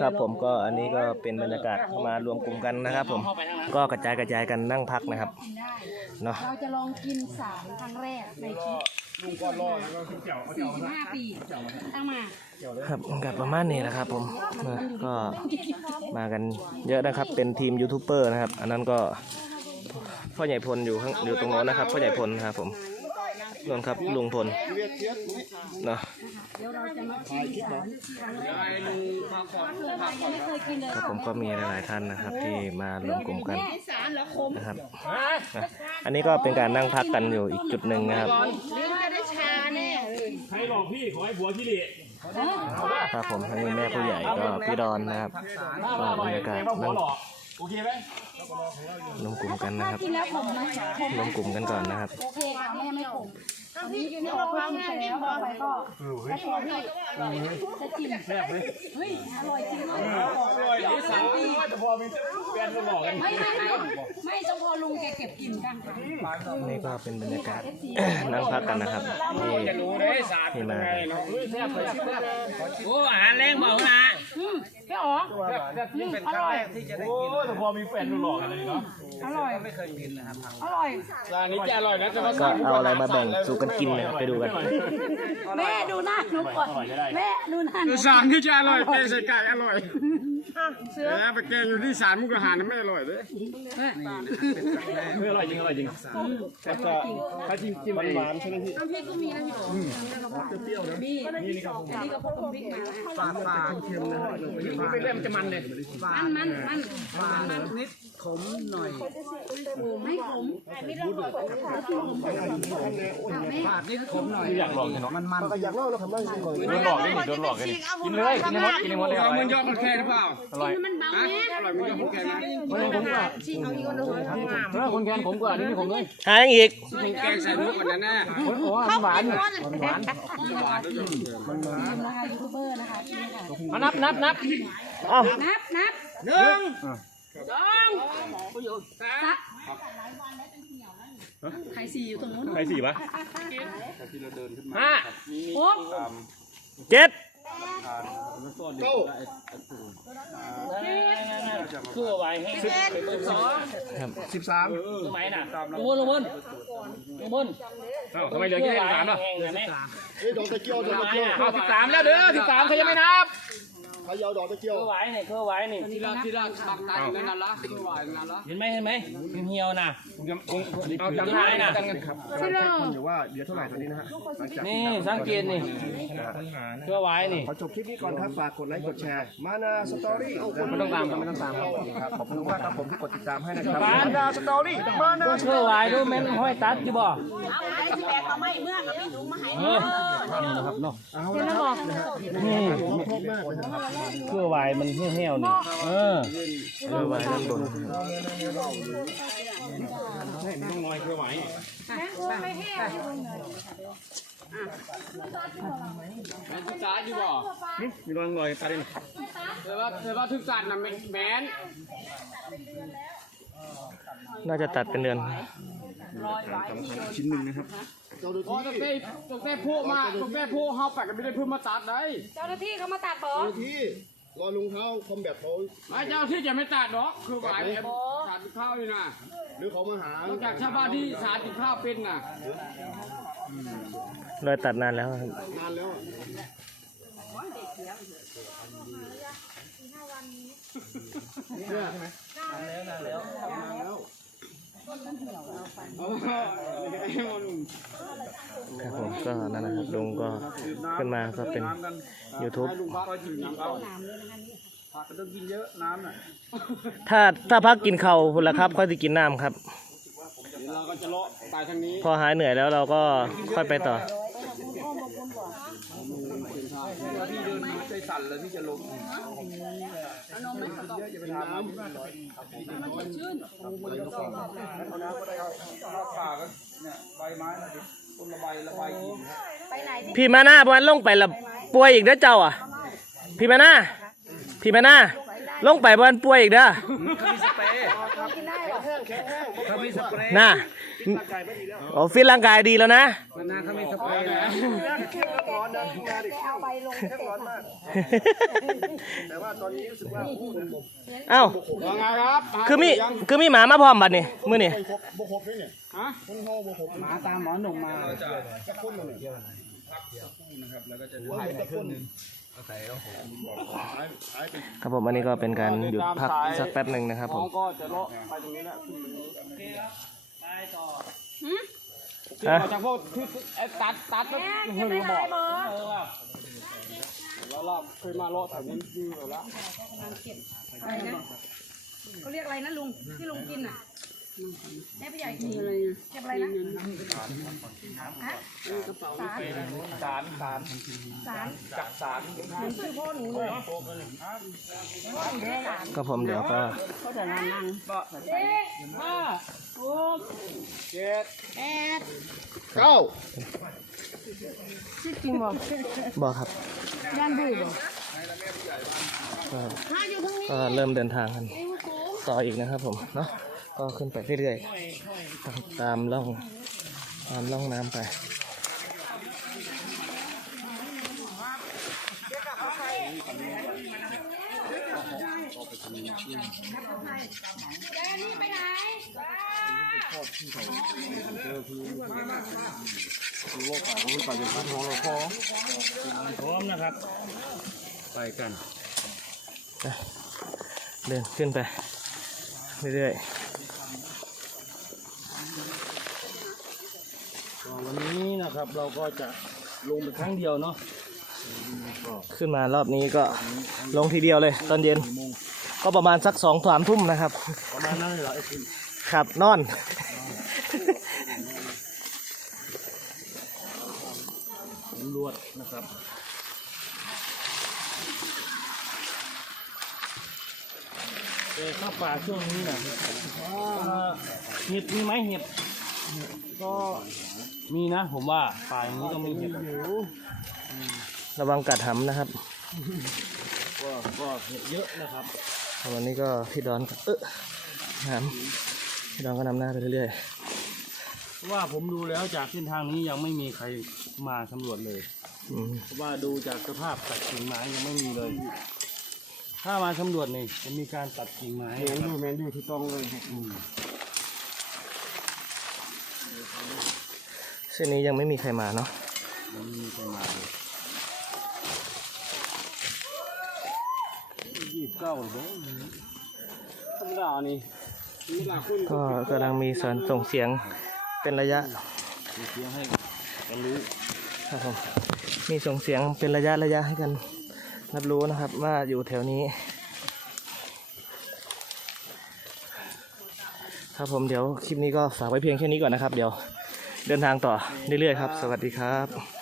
ครับผมก็อันนี้ก็เป็นบรรยากาศมารวมกลุ่มกันนะครับ ผมก็กระจายกระจายกันนั่งพักนะครับกินได้เนาะเราจะลองกินสามครั้งแรกในชีวิตลุงก็รอแล้วก็ขึ้นเจ้าเอาสี่เจ้าสิบห้าปีตั้งมาครับกับประมาณนี้นะครับ ผมนะก็มากันเยอะนะครับ เป็นทีมยูทูบเบอร์นะครับ อันนั้นก็พ่อใหญ่พลอยู่ข้างอยู่ตรงโน้นนะครับพ่อใหญ่พลนะครับผม นนครับลุงพลเนาะครับผมก็มีหลาย ๆ ท่านนะครับ ที่มารวมกลุ่มกันนะครับ อันนี้ก็เป็นการนั่งพักกันอยู่อีกจุดหนึ่งนะครับใครบอกพี่ขอให้ผัวที่เหล่ครับผมอันนี้แม่ผู้ใหญ่ก็พี่ดอนนะครับก็บรรยากาศนั่งหลอก โอเคไหมรวมกลุ่มกันนะครับกินแล้วผมไหมผมรวมกลุ่มกันก่อนนะครับ โอเคค่ะแม่ไม่ผมตอนนี้อยู่ในออกข้างไปแล้วต่อไปก็กระตัวพี่จะจิ้มเฮ้ยอร่อยจริงเลยอร่อยที่สั่งแต่พอมีแฟนก็บอกกันไม่ไม่ไม่ไม่ต้องพอลุงแกเก็บกินกันค่ะนี่ก็เป็นบรรยากาศนั่งพักกันนะครับที่จะรู้ได้ศาสตร์ที่มาไงเนาะเฮ้ยแซ่บเลยแซ่บโอ้อาหารแรงเบานะ อืมพี่อ๋อแซ่บยิ่งเป็นครั้งแรกที่จะได้กินโอ้แต่พอมีแฟนก็หลอกกันเลยเนาะอร่อย ไม่เคยกินนะครับอร่อย ร้านนี้จะอร่อยนะแต่ว่าก็เอาอะไรมาแบ่งสู่กันกินนะครับไปดูกัน แม่ดูหน้าหนูก่อน แม่ดูหน้าหนูสารที่จะอร่อยเป็นใส่ไก่อร่อย แล้วไปแกงอยู่ที่สารมุกอาหารไม่อร่อยเลยไม่อร่อยจริงอร่อยจริงแต่ก็ถ้าจิ้มจิ้มหวานใช่ไหมพี่น้ำพริกก็มีนะพี่อ๋อมีอันนี้ก็พกน้ำพริกมาปลาปลาเค็มนะไม่เล่มจะมันเลยมันมันมันมันมันนิด ขมหน่อยไม่ขมฝาดนิดขมหน่อยอยากลองเนาะมันมันโดนหลอกได้โดนหลอกกันกินเลยกินหมดกินหมดเลยมันยอดมันแค่หรือเปล่าอร่อยมันเบาแม่อร่อยมันยอดมันแค่ไหมเออคนแกนขมกว่านี่ขมเลยหายังอีกแกงใส่มุกก่อนนะแน่โอ้โหหวานหวานนะคะยูทูบเบอร์นะคะนี่ค่ะนับนับนับอ้าวนับนับหนึ่งสอง สามใครสี่อยู่ตรงนู้น ใครสี่ปะห้าหกเจ็ดคือเอาไว้ให้สองสิบสามสมัยน่ะลงบนลงบนลงบนทำไมเหลือแค่สิบสามล่ะแห้งนะแม่ดอกตะเกียวดอกตะเกียวเอาสิบสามแล้วเด้อสิบสามเขายังไม่นับ ใครเอาดอกตะเกียวคือไว้นี่คือไว้นี่ทีละทีละตักตักนั่นน่ะละคือหวานนั่นละเห็นไหมเห็นไหมเหี่ยวน่ะเอาจำได้นะชิโร่อยู่ว่าเหลือเท่าไหร่ตอนนี้นะฮะหลังจากนี่สังเกตนี่คือไว้นี่ขอจบคลิปนี้ก่อนครับฝากกดไลค์กดแชร์มานาสตอรี่ไม่ต้องตามไม่ต้องตามครับขอบคุณมากครับผมที่กดติดตามให้นะครับปานมานาสตอรี่มานาคือไว้ดูแม่นห้อยตัดอยู่บ่เอาไอ้ที่แบกมาไม่เมื่อกับพี่ถุงมาให้เออนี่นะครับเนาะเอาละครับนะฮะนี่ชอบมากเลยนะคือไว้มันเหี่ยวๆนี่เออเออไว้ด้านบนต้องน้อยเคือไหวศึกษาอยู่บ่มีรอยรอยตาดินเดี๋ยวว่าเดี๋ยวว่าศึกษาน่ะแม่น น่าจะตัดเป็นเดือนชิ้นหนึ่งนะครับอ๋อตั้งแต่ตั้งแต่พวกมาตั้งแต่พวกเฮาไปก็ไม่ได้เพิ่งมาตัดได้เจ้าหน้าที่เขามาตัดบอที่รอลุงเท้าคอมแบทเขาไม่เจ้าที่จะไม่ตัดดอกคือหวายเนี่ยตัดข้าวอยู่นะหรือเขามาหานอกจากชาวบ้านที่สาติข้าวเป็นน่ะเลยตัดนานแล้วครับนานแล้วอะ ครับผมก็นั่นนะครับลุงก็ขึ้นมาก็เป็น YouTube ลุงพักก็อยู่น้ำเขาผักก็ต้องกินเยอะน้ำน่ะถ้าถ้าพักกินเข่าวพุ่นละครับค่อยจะกินน้ำครับ เดี๋ยวเราก็จะเลาะไปทางนี้พอหายเหนื่อยแล้วเราก็ค่อยไปต่อพี่เดินมาใจ สั่นเลยพี่จะลงป่าก็เนี่ยใบไม้นะดิต้นละใบละใบกินไปไหนพี่มาหน้าวันลงไปละป่วยอีกนะเจ้าอะ พี่มาหน้าพี่มาหน้า ลงไปวันป่วยอีกเด้อกินได้เหรอน่าโอ้ฟิตร่างกายดีแล้วนะมันนาเขาไม่สเปรย์แล้วเอาไปลงเตะแต่ว่าตอนนี้รู้สึกว่าผู้นั้นบเอ้ายังไงครับคือมีคือมีหมามาพร้อมบัดนี่มื้อนี่ครบบครบนี่เนี่ยฮะคนโง่บครบหมาตามหมอหนุ่มมาจะคนละเนี่ย ครับผมอันนี้ก็เป็นการหยุดพักสักแป๊บหนึ่งนะครับผน้อมงก็จะเลาะไปตรงนี้แหละฮะออกจากพวกที่ไอ้ตัดตัดแล้วเฮ้ยมาบอกเออแล้วรอบเคยมาเลาะแถวนี้ดีอยู่แล้วอะไรนะเขาเรียกอะไรนะลุงที่ลุงกินอะแม่ผู้ใหญ่กินอะไรเก็บอะไรนะฮะ สารสารสารสารจักสารมือนชื่อพ่อหนูเลยก็ผมเดี๋ยวก็เขาจะนั่งนั่งห้าหกเจ็ดแอดเก้าชื่อจริงบอกบอกครับย่านบุยบอกก็เริ่มเดินทางกันต่ออีกนะครับผมเนาะก็ขึ้นไปเรื่อยๆตามล่อง ตามร่องตามร่องน้ำไปพร้อมนะครับ ไปกัน เดินขึ้นไป เรื่อย วันนี้นะครับเราก็จะลงไปครั้งเดียวเนาะๆขึ้นมารอบนี้ก็ลงทีเดียวเลย ตอนเย็น ก็ประมาณสักสองสามทุ่มนะครับ ประมาณนั้นเลยเหรอไอ้คุณครับนอนตำรวจนะครับแต่ข้าป่าช่วงนี้นะอ่าเห็ดมีไหมเห็ดก็ มีนะ ผมว่าป่าอย่างนี้ก็มีเห็ดอยู่ระวังกัดหำนะครับ ก็ก็เห็ดเยอะนะครับวันนี้ก็พี่ดอนก็เออน้ำพี่ดอนก็นำหน้าไปเรื่อยเพราะว่าผมดูแล้วจากเส้นทางนี้ยังไม่มีใครมาสำรวจเลยๆอืมเพราะว่าดูจากสภาพตัดกิ่งไม้ยังไม่มีเลย ถ้ามาสำรวจนี่จะมีการตัดกิ่งไม้แมนดูแมนดูที่ต้องเลย อืม เส้นนี้ยังไม่มีใครมาเนาะยังไม่มีใครมาเลยยี่สิบเก้าหรือเปล่าธรรมดานี่ธรรมดาคุณก็กำลังมีสารส่งเสียงเป็นระยะเสียงให้กันรู้ครับผมมีส่งเสียงเป็นระยะระยะให้กันรับรู้นะครับว่าอยู่แถวนี้ ครับผมเดี๋ยวคลิปนี้ก็ฝากไว้เพียงแค่นี้ก่อนนะครับ เดี๋ยว เดินทางต่อเรื่อยๆครับ สวัสดีครับ